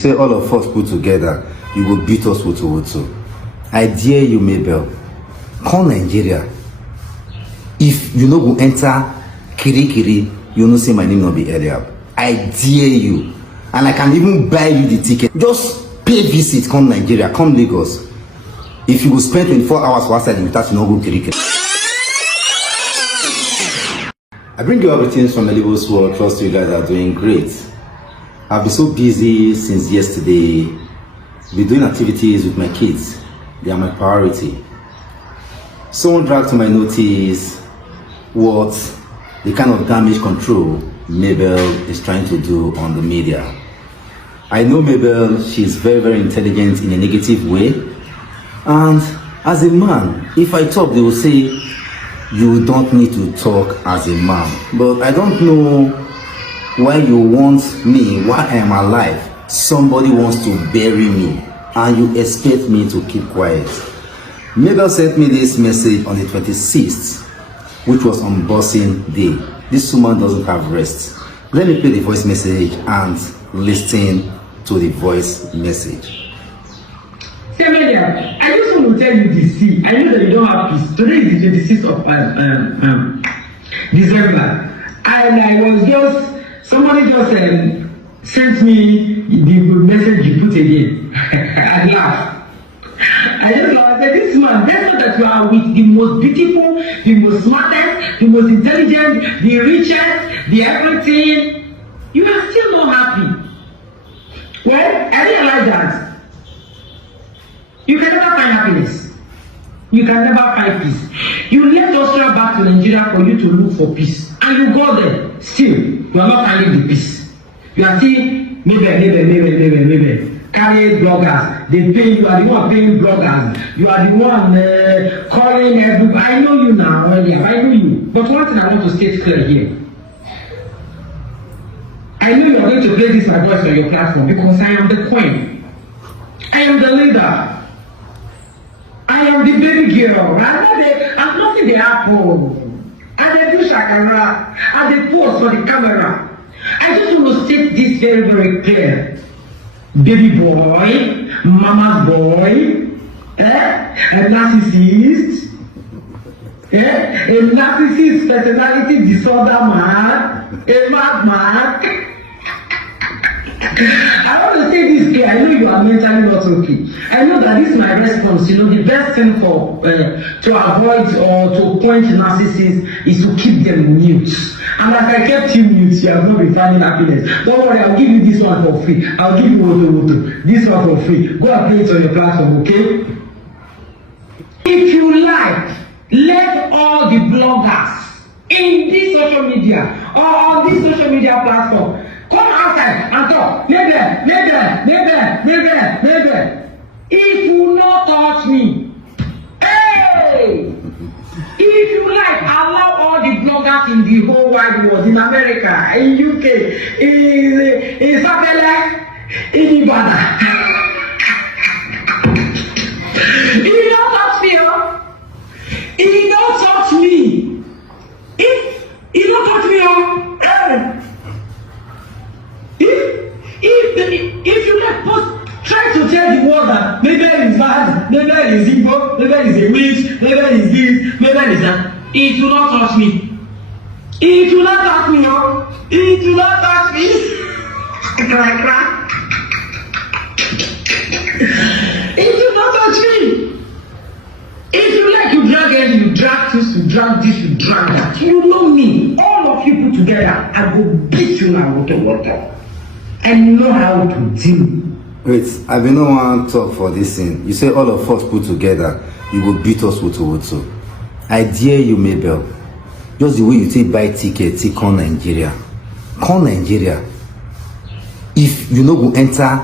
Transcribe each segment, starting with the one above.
Say all of us put together, you will beat us woto. I dare you, Mabel. Come Nigeria. If you no go enter Kiri, you no say my name not be earlier. I dare you. And I can even buy you the ticket. Just pay visit, come Nigeria, come Lagos. If you will spend 24 hours for outside without you no go Kiri. I bring you everything from the Lagos world. Trust you guys are doing great. I've been so busy since yesterday. Been doing activities with my kids. They are my priority. Someone dragged to my notice what the kind of damage control Mabel is trying to do on the media. I know Mabel, she's very intelligent in a negative way. And as a man, if I talk, they will say, you don't need to talk as a man. But I don't know why you want me, while I am alive, somebody wants to bury me, and you expect me to keep quiet. Mabel sent me this message on the 26th, which was on Boxing Day. This woman doesn't have rest. Let me play the voice message and listen to the voice message. See, Amelia, I just want to tell you this. See, I know that you don't have peace. Today is the 26th of December, and I was just somebody just sent me the message you put again. I laughed. I just laughed. I said, this man, that's not that you are with the most beautiful, the most smartest, the most intelligent, the richest, the everything. You are still not happy. Well, I realize that you can never find happiness. You can never find peace. You left Australia back to Nigeria for you to look for peace. And you go there, still, you are not finding the peace. You are still, maybe. Carry bloggers. They pay you, are the one paying bloggers. You are the one calling everybody. I know you now, earlier. I know you. But one thing I want to state clear here. I know you are going to play this my voice on your platform because I am the queen. I am the leader. I am the baby girl. I'm nothing they happen. And they do shakara, and they pose for the camera. I just want to state this very clear. Baby boy, mama's boy, a narcissist, a narcissist personality disorder man, a madman. I want to say this clear. I know you are mentally not okay. I know that this is my response. You know, the best thing for to avoid or to point narcissists is to keep them mute. And as I kept you mute, you have not been finding happiness. Don't worry, I'll give you this one for free. I'll give you Woto. This one for free. Go and play it on your platform, okay? If you like, let all the bloggers in this social media or on this social media platform come outside and talk. Maybe. If you not touch me, hey! If you like, allow all the bloggers in the whole wide world, in America, in UK, in Mabel, in Ibadan. If you don't touch me, if you don't touch me, if you don't touch me, if you like post, try to tell the world that maybe is bad, maybe is evil, maybe is a witch, maybe is this, maybe is that. It will not touch me. It will not touch me, It will not touch me. It will not touch me. If you like, you drag it, you drag this, you drag this, you drag that. You know me. All of you put together, I will beat you now with water. I know how to deal. Wait, I been no one talk for this thing. You say all of us put together, you will beat us woto. I dare you, Mabel. Just the way you take buy tickets, come Nigeria. Come Nigeria. If you no go enter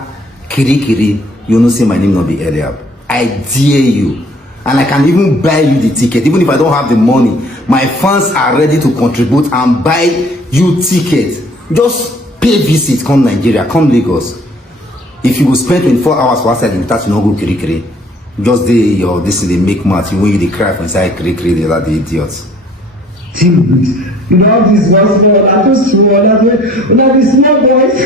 Kiri, you no say my name not be earlier. I dare you. And I can even buy you the ticket. Even if I don't have the money, my fans are ready to contribute and buy you ticket. Just pay visit, come Nigeria, come Lagos. If you will spend 24 hours for outside without you no go Kiri, just this they make math. You when you cry for inside Kiri, they are the idiots. You know this was small, I too small, I be small boys.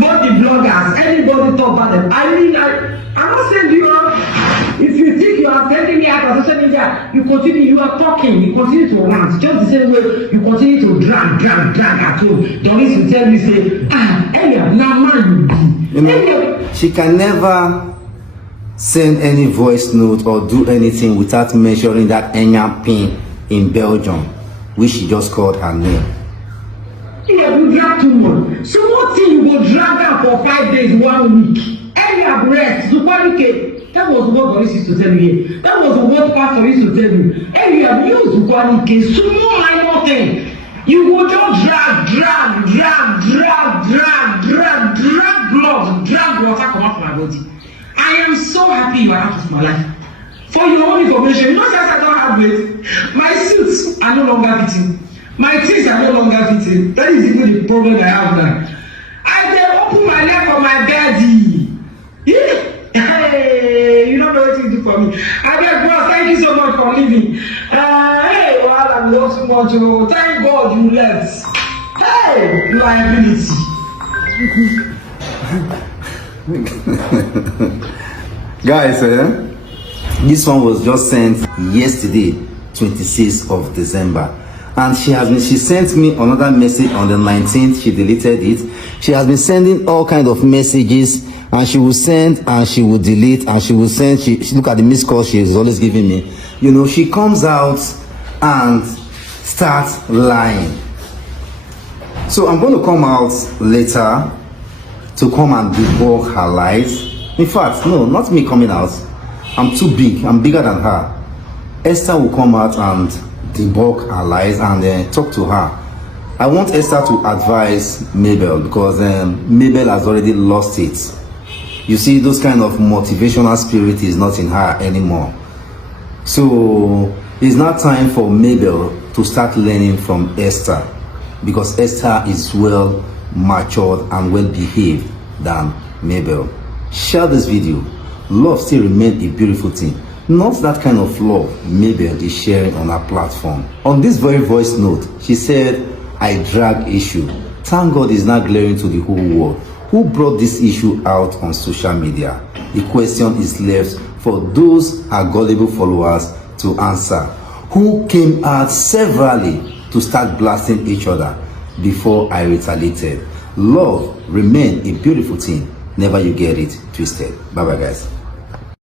Both the bloggers, anybody talk about them. I mean, I'm not saying you are. If you think you are sending me out on social media, you continue, you are talking, you continue to rant. Just the same way you continue to drag at home. Doris will tell me, say, Elia, now man, you know, she can never send any voice note or do anything without mentioning that Enya pin in Belgium, which she just called her name. Yeah, you drag too much. So what thing you go drag her for 5 days, 1 week? Elia rest, Zupanike. That was what Doris used to tell me here. That was what Pastor used to tell me. Elia, you Zupanike, small minor thing. You go just drag blood, drag water come out from my body. I am so happy you are out of my life. For your own information, you know that I don't have weight. My suits are no longer fitting. My things are no longer fitting. That is even the problem I have now. I dey open my leg for my body. Yeah. Hey, you don't know what you do for me. I beg God, thank you so much for leaving. Hey, well, I'm not so much. Oh, thank God you left. Hey, liability. Guys, this one was just sent yesterday, 26th of December. And she sent me another message on the 19th. She deleted it. She has been sending all kind of messages, and she will send and she will delete and she will send. She look at the missed calls she is always giving me. You know, she comes out and starts lying. So I'm going to come out later to come and debunk her lies. In fact, no, not me coming out. I'm too big. I'm bigger than her. Esther will come out and debunk her lies and talk to her. I want Esther to advise Mabel, because Mabel has already lost it. You see, those kind of motivational spirit is not in her anymore. So it's now time for Mabel to start learning from Esther, because Esther is well matured and well behaved than Mabel. Share this video. Love still remains a beautiful thing. Not that kind of love Mabel is sharing on her platform. On this very voice note, she said, I drag issue. Thank God is now glaring to the whole world. Who brought this issue out on social media? The question is left for those her gullible followers to answer, who came out severally to start blasting each other before I retaliated. Love remains a beautiful thing. Never you get it twisted. Bye bye, guys.